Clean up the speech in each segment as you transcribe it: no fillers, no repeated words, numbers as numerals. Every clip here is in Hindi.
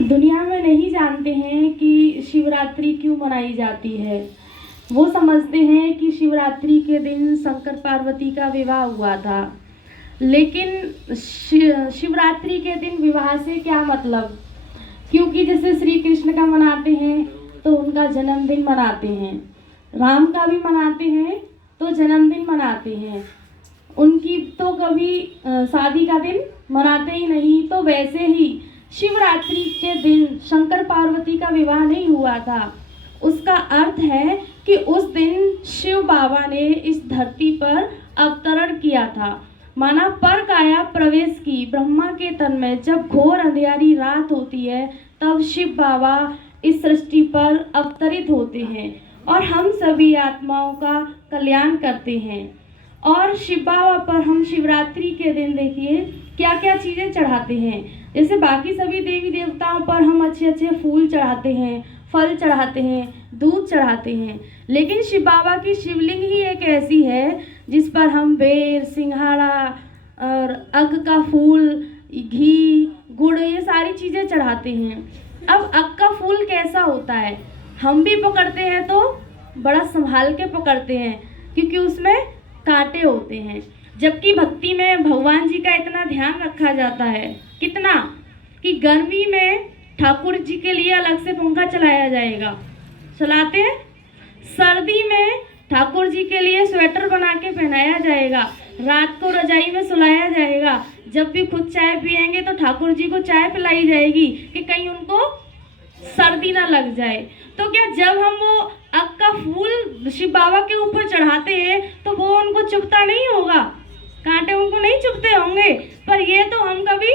दुनिया में नहीं जानते हैं कि शिवरात्रि क्यों मनाई जाती है। वो समझते हैं कि शिवरात्रि के दिन शंकर पार्वती का विवाह हुआ था, लेकिन शिवरात्रि के दिन विवाह से क्या मतलब। क्योंकि जैसे श्री कृष्ण का मनाते हैं तो उनका जन्मदिन मनाते हैं, राम का भी मनाते हैं तो जन्मदिन मनाते हैं, उनकी तो कभी शादी का दिन मनाते ही नहीं। तो वैसे ही शिवरात्रि के दिन शंकर पार्वती का विवाह नहीं हुआ था। उसका अर्थ है कि उस दिन शिव बाबा ने इस धरती पर अवतरण किया था, माना पर काया प्रवेश की ब्रह्मा के तन में। जब घोर अंधेरी रात होती है तब शिव बाबा इस सृष्टि पर अवतरित होते हैं और हम सभी आत्माओं का कल्याण करते हैं। और शिव बाबा पर हम शिवरात्रि के दिन देखिए क्या क्या चीज़ें चढ़ाते हैं। जैसे बाकी सभी देवी देवताओं पर हम अच्छे अच्छे फूल चढ़ाते हैं, फल चढ़ाते हैं, दूध चढ़ाते हैं, लेकिन शिव बाबा की शिवलिंग ही एक ऐसी है जिस पर हम बेर, सिंघाड़ा और अग का फूल, घी, गुड़, ये सारी चीज़ें चढ़ाते हैं। अब अग का फूल कैसा होता है, हम भी पकड़ते हैं तो बड़ा संभाल के पकड़ते हैं क्योंकि उसमें कांटे होते हैं। जबकि भक्ति में भगवान जी का इतना ध्यान रखा जाता है, कितना कि गर्मी में ठाकुर जी के लिए अलग से पंखा चलाया जाएगा, चलाते हैं। सर्दी में ठाकुर जी के लिए स्वेटर बना के पहनाया जाएगा, रात को रजाई में सुलाया जाएगा। जब भी खुद चाय पिएंगे तो ठाकुर जी को चाय पिलाई जाएगी कि कहीं उनको सर्दी ना लग जाए। तो क्या जब हम वो अग का फूल शिव बाबा के ऊपर चढ़ाते हैं तो वो उनको चुभता नहीं होगा, कांटे उनको नहीं चुभते होंगे। पर ये तो हम कभी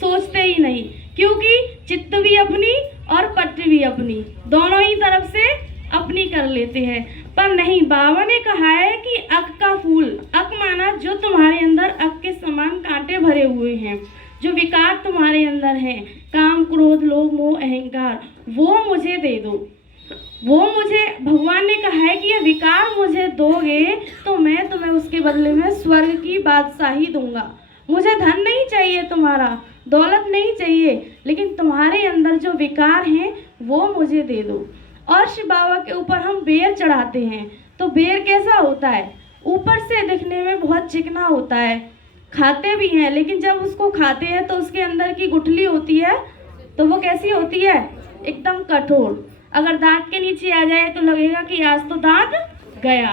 सोचते ही नहीं, क्योंकि चित्त भी अपनी और पट भी अपनी, दोनों ही तरफ से अपनी कर लेते हैं। पर नहीं, बाबा ने कहा है कि अग का फूल, अग माना जो तुम्हारे अंदर अग के समान कांटे भरे हुए हैं, जो विकार तुम्हारे अंदर हैं, काम, क्रोध, लोभ, मोह, अहंकार, वो मुझे दे दो। वो मुझे, भगवान ने कहा है कि ये विकार मुझे दोगे तो मैं तुम्हें उसके बदले में स्वर्ग की बादशाही दूंगा। मुझे धन नहीं चाहिए, तुम्हारा दौलत नहीं चाहिए, लेकिन तुम्हारे अंदर जो विकार हैं वो मुझे दे दो। और शिव बाबा के ऊपर हम बेर चढ़ाते हैं। तो बेर कैसा होता है, ऊपर से दिखने में बहुत चिकना होता है, खाते भी हैं, लेकिन जब उसको खाते हैं तो उसके अंदर की गुठली होती है तो वो कैसी होती है, एकदम कठोर। अगर दांत के नीचे आ जाए तो लगेगा कि आज तो दांत गया।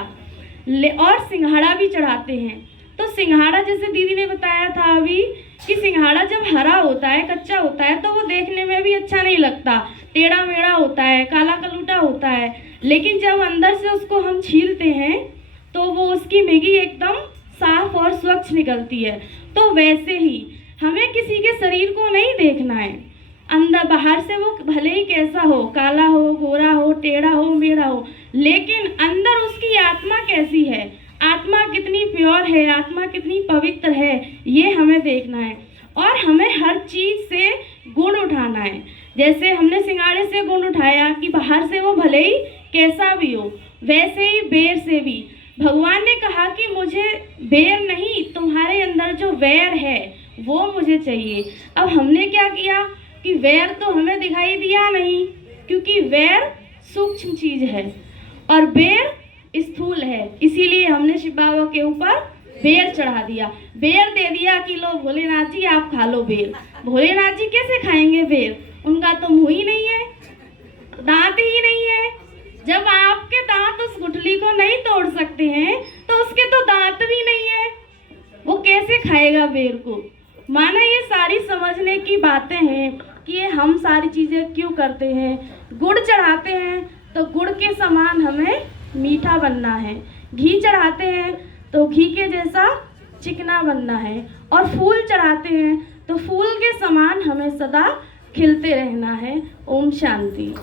और सिंघाड़ा भी चढ़ाते हैं। तो सिंघाड़ा, जैसे दीदी ने बताया था अभी कि सिंघाड़ा जब हरा होता है, कच्चा होता है, तो वो देखने में भी अच्छा नहीं लगता, टेढ़ा मेढ़ा होता है, काला कलूटा होता है। लेकिन जब अंदर से उसको हम छीलते हैं तो वो उसकी मिगी एकदम साफ और स्वच्छ निकलती है। तो वैसे ही हमें किसी के शरीर को नहीं देखना है, अंदर बाहर से वो भले ही कैसा हो, काला हो, गोरा हो, टेढ़ा हो, मेढ़ा हो, लेकिन अंदर उसकी आत्मा कैसी है, आत्मा कितनी प्योर है, आत्मा कितनी पवित्र है, ये हमें देखना है। और हमें हर चीज़ से गुण उठाना है। जैसे हमने सिंगाड़े से गुण उठाया कि बाहर से वो भले ही कैसा भी हो, वैसे ही बेर से भी भगवान ने कहा कि मुझे बेर नहीं, तुम्हारे अंदर जो वैर है वो मुझे चाहिए। अब हमने क्या किया कि वैर तो हमें दिखाई दिया नहीं, क्योंकि वैर सूक्ष्म चीज है और बेर स्थूल है, इसीलिए हमने शिव बाबा के ऊपर बेर चढ़ा दिया, बेर दे दिया कि लो भोलेनाथ जी आप खा लो बेर। भोलेनाथ जी कैसे खाएंगे बेर, उनका तो मुंह ही नहीं है, दांत ही नहीं है। जब आपके दांत उस गुठली को नहीं तोड़ सकते हैं तो उसके तो दांत भी नहीं है, वो कैसे खाएगा बेर को। माना ये सारी समझने की बातें हैं कि ये हम सारी चीज़ें क्यों करते हैं। गुड़ चढ़ाते हैं तो गुड़ के समान हमें मीठा बनना है, घी चढ़ाते हैं तो घी के जैसा चिकना बनना है, और फूल चढ़ाते हैं तो फूल के समान हमें सदा खिलते रहना है। ओम शांति।